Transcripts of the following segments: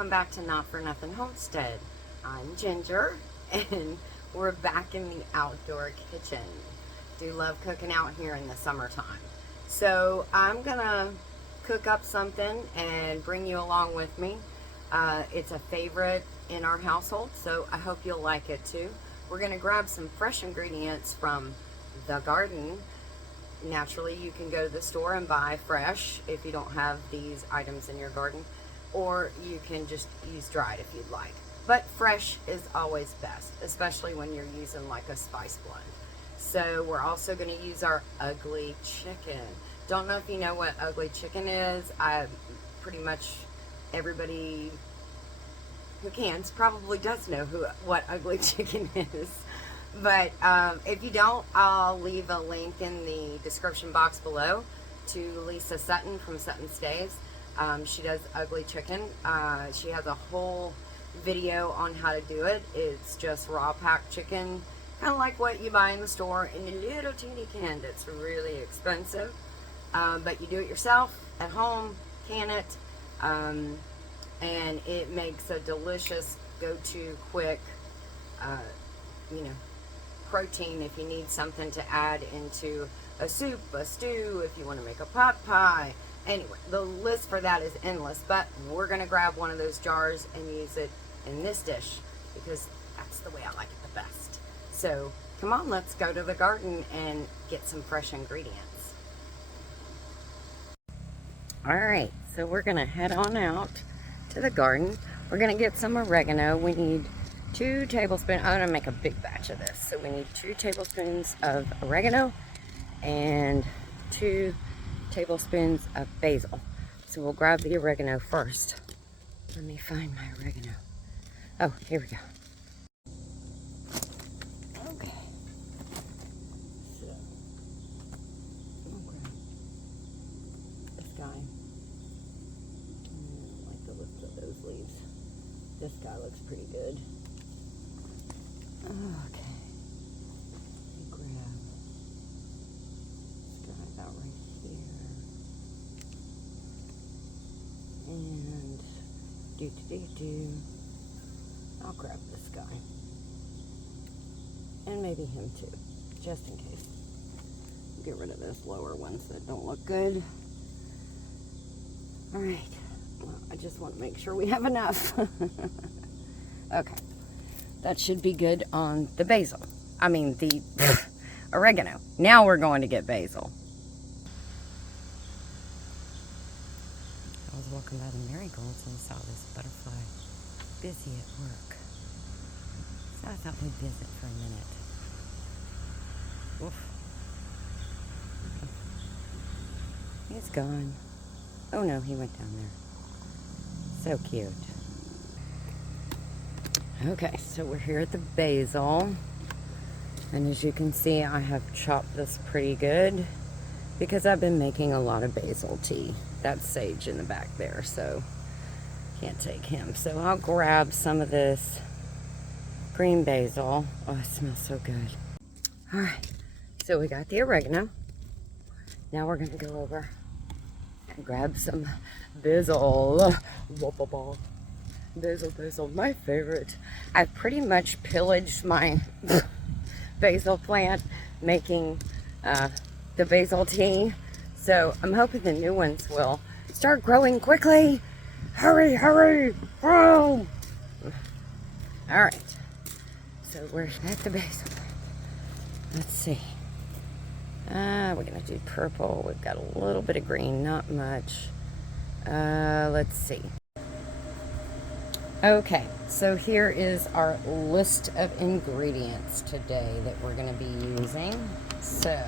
welcome back to Not For Nothing Homestead. I'm Ginger, and we're back in the outdoor kitchen. Do love cooking out here in the summertime. So I'm gonna cook up something and bring you along with me. It's a favorite in our household, so I hope you'll like it too. We're gonna grab some fresh ingredients from the garden. Naturally, you can go to the store and buy fresh if you don't have these items in your garden, or you can just use dried if you'd like. But fresh is always best, especially when you're using like a spice blend. So we're also going to use our ugly chicken. Don't know if you know what ugly chicken is. Pretty much everybody who can probably does know what ugly chicken is. But if you don't, I'll leave a link in the description box below to Lisa Sutton from Sutton Stays. She does ugly chicken. She has a whole video on how to do it. It's just raw packed chicken, kind of like what you buy in the store in a little teeny can. It's really expensive, but you do it yourself at home, can it, and it makes a delicious go-to quick, protein if you need something to add into a soup, a stew, if you want to make a pot pie. Anyway, the list for that is endless, but we're going to grab one of those jars and use it in this dish because that's the way I like it the best. So come on, let's go to the garden and get some fresh ingredients. All right, so we're going to head on out to the garden. We're going to get some oregano. We need 2 tablespoons. I'm going to make a big batch of this. So we need 2 tablespoons of oregano and 2 tablespoons of basil. So we'll grab the oregano first. Let me find my oregano. Oh, here we go. Okay. So I'll grab this guy. I like the look of those leaves. This guy looks pretty good. Okay. Grab this guy about right here. And I'll grab this guy. And maybe him too, just in case. Get rid of those lower ones that don't look good. All right. Well, I just want to make sure we have enough. Okay. That should be good on the basil. I mean, the oregano. Now we're going to get basil. I was walking by the marigolds and saw this butterfly busy at work. So I thought we'd visit for a minute. Oof. He's gone. Oh no, he went down there. So cute. Okay, so we're here at the basil. And as you can see, I have chopped this pretty good because I've been making a lot of basil tea. That's Sage in the back there, so can't take him. So I'll grab some of this green basil. Oh, it smells so good. All right, so we got the oregano. Now we're gonna go over and grab some basil. Basil, my favorite. I've pretty much pillaged my basil plant making the basil tea. So I'm hoping the new ones will start growing quickly. Hurry, hurry, grow. All right, so we're at the basil plant. Let's see. We're gonna do purple. We've got a little bit of green, not much. Let's see. Okay, so here is our list of ingredients today that we're going to be using. So,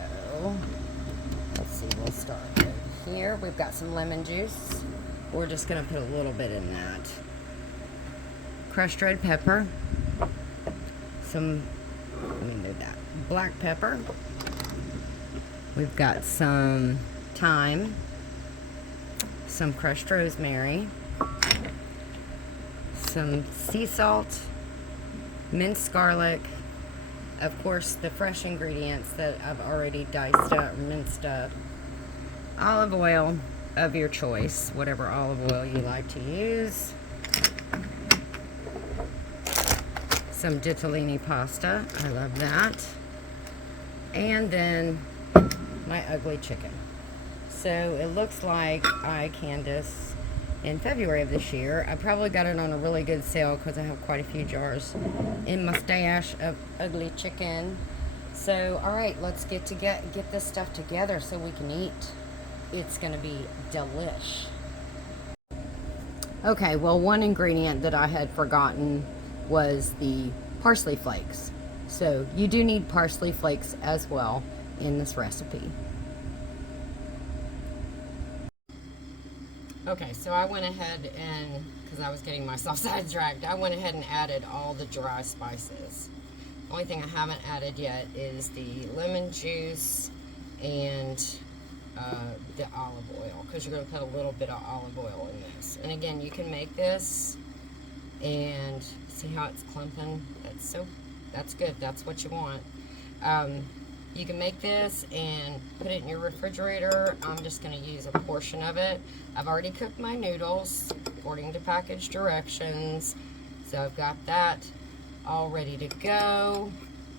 let's see, we'll start right here. We've got some lemon juice. We're just going to put a little bit in that. Crushed red pepper. Let me do that. Black pepper. We've got some thyme. Some crushed rosemary. Some sea salt, minced garlic, of course the fresh ingredients that I've already diced up, minced up, olive oil of your choice, whatever olive oil you like to use, some Ditalini pasta. I love that. And then my ugly chicken. So it looks like I canned this in February of this year. I probably got it on a really good sale because I have quite a few jars in my stash of ugly chicken. So, all right, let's get this stuff together so we can eat. It's going to be delish. Okay, well, one ingredient that I had forgotten was the parsley flakes. So you do need parsley flakes as well in this recipe. Okay, so I went ahead and, because I was getting myself sidetracked, I went ahead and added all the dry spices. The only thing I haven't added yet is the lemon juice and the olive oil, because you're going to put a little bit of olive oil in this. And again, you can make this and see how it's clumping. That's good. That's what you want. You can make this and put it in your refrigerator. I'm just going to use a portion of it. I've already cooked my noodles according to package directions. So I've got that all ready to go.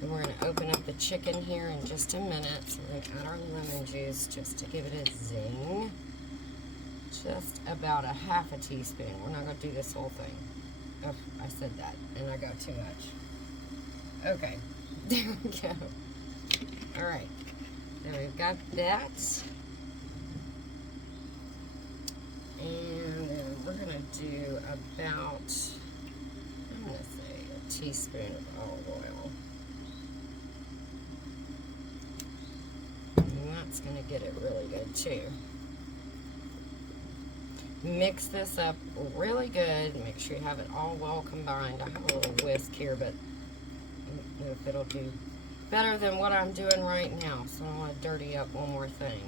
And we're going to open up the chicken here in just a minute. So we're going to add our lemon juice just to give it a zing. Just about a half a teaspoon. We're not going to do this whole thing. Oh, I said that and I got too much. Okay, there we go. All right, then we've got that. And then we're going to do about, I'm going to say a teaspoon of olive oil. And that's going to get it really good too. Mix this up really good. Make sure you have it all well combined. I have a little whisk here, but I don't know if it'll do better than what I'm doing right now. So I don't want to dirty up one more thing.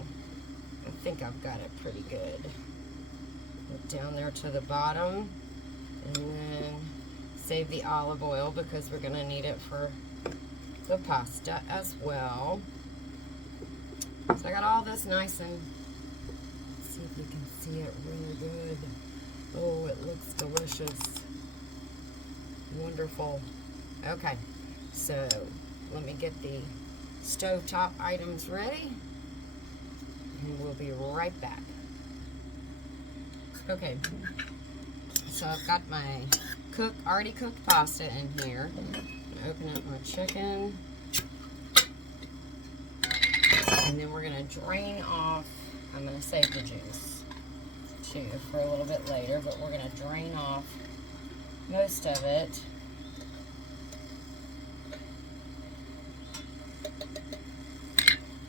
I think I've got it pretty good. Put down there to the bottom. And then save the olive oil because we're going to need it for the pasta as well. So I got all this nice and, see if you can see it really good. Oh, it looks delicious. Wonderful. Okay, so let me get the stovetop items ready and we'll be right back. Okay, so I've got my already cooked pasta in here. I'm gonna open up my chicken and then we're gonna drain off. I'm going to save the juice too for a little bit later, but we're going to drain off most of it.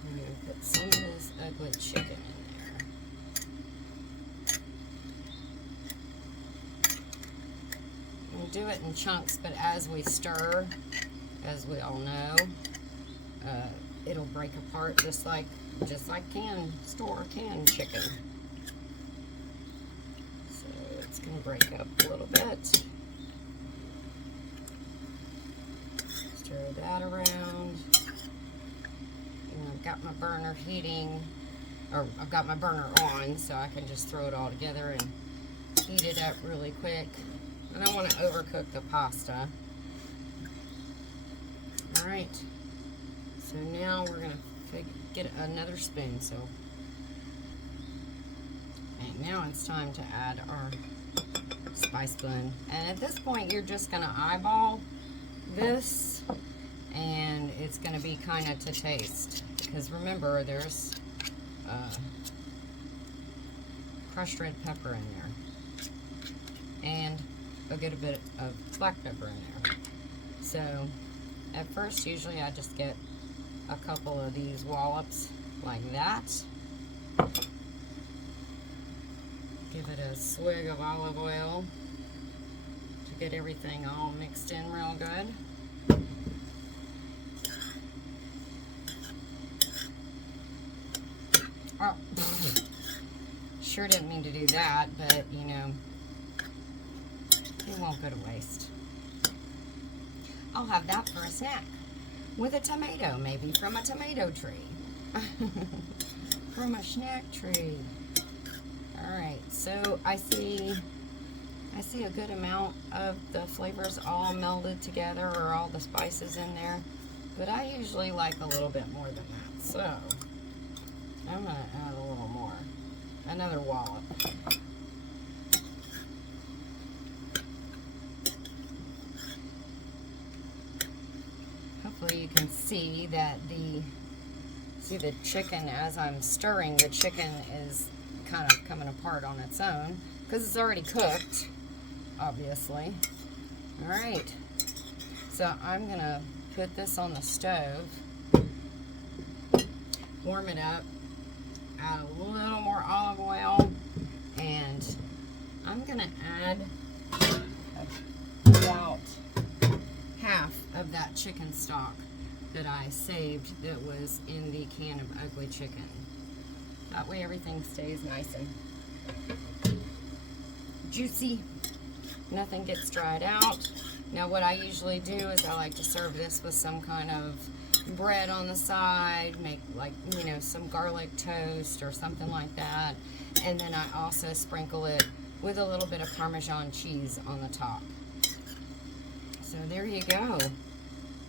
I'm going to put some of this ugly chicken in there. We'll do it in chunks, but as we stir, as we all know, it'll break apart just like canned chicken. So it's going to break up a little bit. Stir that around. And I've got my burner heating, or I've got my burner on, so I can just throw it all together and heat it up really quick. I don't want to overcook the pasta. Alright, so now we're going to get another spoon. So, okay, now it's time to add our spice blend. And at this point, you're just going to eyeball this, and it's going to be kind of to taste. Because remember, there's crushed red pepper in there, and a good bit of black pepper in there. So, at first, usually I just get a couple of these wallops like that. Give it a swig of olive oil to get everything all mixed in real good. Oh, sure didn't mean to do that, but you know, it won't go to waste. I'll have that for a snack. With a tomato, maybe from a tomato tree. From a snack tree. Alright, so I see I see a good amount of the flavors all melded together, or all the spices in there, but I usually like a little bit more than that, so I'm going to add a little more, another wallop. Hopefully you can see that the chicken, as I'm stirring, the chicken is kind of coming apart on its own because it's already cooked, obviously. All right, so I'm gonna put this on the stove, warm it up, add a little more olive oil, and I'm gonna add about half of that chicken stock that I saved that was in the can of ugly chicken. That way everything stays nice and juicy. Nothing gets dried out. Now what I usually do is I like to serve this with some kind of bread on the side, make like, you know, some garlic toast or something like that. And then I also sprinkle it with a little bit of Parmesan cheese on the top. So there you go.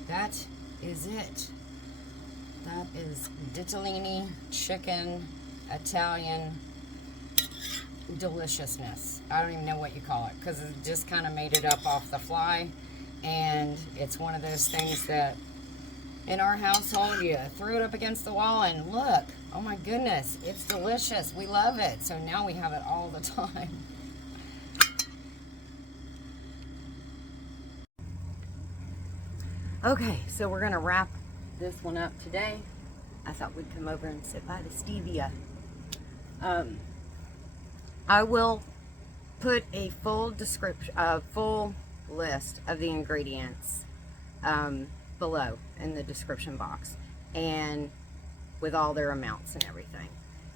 That is it. That is Ditalini chicken Italian deliciousness. I don't even know what you call it because it just kind of made it up off the fly, and it's one of those things that in our household you threw it up against the wall and look, oh my goodness, it's delicious. We love it. So now we have it all the time. Okay, so we're gonna wrap this one up today. I thought we'd come over and sit by the stevia. I will put a full description, full list of the ingredients below in the description box, and with all their amounts and everything.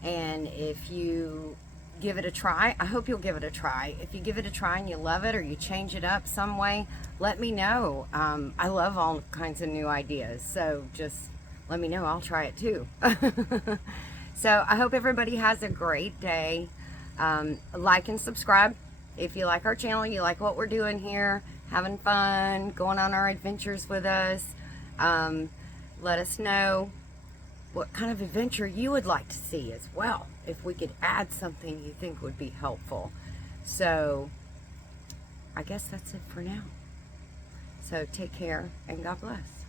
And if you give it a try, I hope you'll give it a try. If you give it a try and you love it, or you change it up some way, let me know. I love all kinds of new ideas, so just let me know. I'll try it too. So I hope everybody has a great day. Like and subscribe if you like our channel, you like what we're doing here, having fun, going on our adventures with us. Let us know what kind of adventure you would like to see as well, if we could add something you think would be helpful. So I guess that's it for now. So take care and God bless.